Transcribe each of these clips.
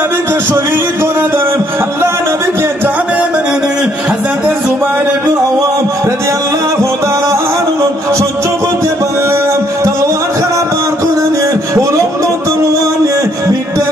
নবীকে শহীদ করে দেবেন, আল্লাহ নবীকে জানে মেনে নেবেন। হযরত জুবাইর ইবনে আওয়াম রাদিয়াল্লাহু তাআলা আনহু সহ্য করতে পারলেন, তলোয়ার খানা বার করে নিয়ে উলম্ব তলোয়ার নিয়ে ভিটে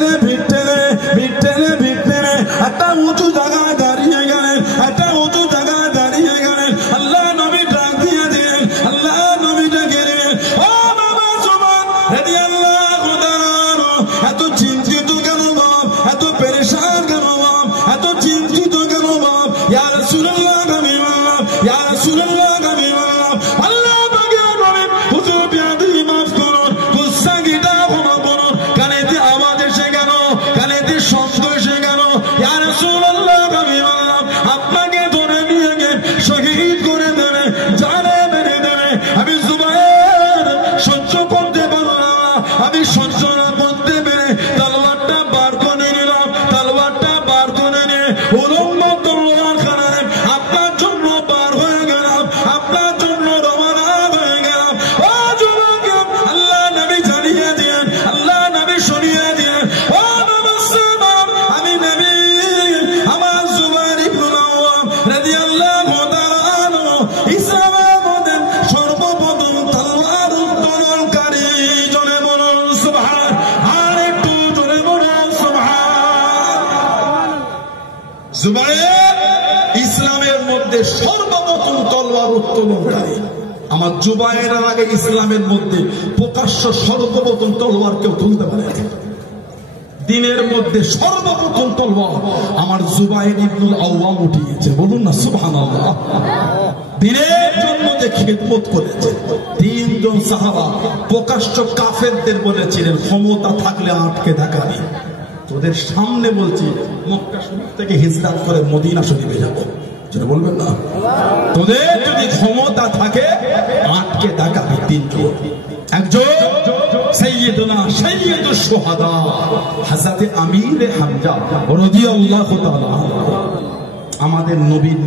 একটা উঁচু জায়গায় দাঁড়িয়ে গেলেন, একটা উঁচু জায়গায় দাঁড়িয়ে গেলেন। আল্লাহ নবী ডাক দিয়ে দিলেন, আল্লাহ নবী ডেকে দিলেন, ও বাবা জুবাইর রাদিয়াল্লাহু তাআলা আনহু, এত চিন্তিত কেন বাপ, এত পেরেশান কেন বাপ, এত চিন্তিত কেন বাপ? ইয়া রাসূলুল্লাহ আমি বললাম, ইয়া রাসূলুল্লাহ আমি বললাম, আল্লাহ পাকের নবী হুজুর বিয়াদি মাফ করুন, গুসাগিটা ক্ষমা করুন, কানেতে আওয়াজ এসে গেল, কানেতে শব্দ এসে গেল। ইয়া রাসূলুল্লাহ আমি বললাম, আপনাকে ধরে নিয়ে গিয়ে শহীদ করে দেবে, জানে মেরে দেবে। আমি জুবাইর সহ্য করতে পারলাম না, আমি সহ্য না করতে পেরে তলোয়ারটা বার করে নিলাম, তলোয়ারটা বার করে নিয়ে উলম্ব তলোয়ার খানা আপনার জন্য বার হয়ে গেলাম, আপনার জন্য রওনা হয়ে গেলাম। ও যুবক, আল্লাহ নবী জানিয়ে দিয়েন, আল্লাহ নবী শুনিয়ে দিয়েন, ও মুসলমান, আমি নবী আমার জুবাইর ইবনে আওয়াম রাদিয়াল্লাহু তাআলা আনহু ইসলামের মধ্যে সর্বপ্রথম তলোয়ার উত্তোলনকারী। জোরে বলুন সুবহান, আর একটু জোরে বলুন সুবহান। জুবাইর ইসলামের মধ্যে সর্বপ্রথম তলোয়ার উত্তোলনকারী। আমার জুবাইরের আগে ইসলামের মধ্যে প্রকাশ্য সর্বপ্রথম তলোয়ার কেউ তুলতে পারে না। দিনের মধ্যে সর্বপ্রথম তলোয়ার আমার জুবাইর ইবনুল আওয়াম উঠিয়েছে, বলুন না সুবহানাল্লাহ। দিনের জন্য যে খিদমত করেছে, তিনজন সাহাবা প্রকাশ্য কাফেরদের বলেছিলেন, ক্ষমতা থাকলে আটকে দেখাবি। তোদের সামনে বলছি, মক্কা শরীফ থেকে হিজরত করে মদিনা শরীফে যাবো, যেটা বলবেন না, তোদের যদি ক্ষমতা থাকে আটকে দেখাবি। তিনজন, একজন সাইয়্যিদুনা সাইয়্যিদুশ শুহাদা হযরত আমির হামজা রাদিয়াল্লাহু তাআলা, আমাদের নবীর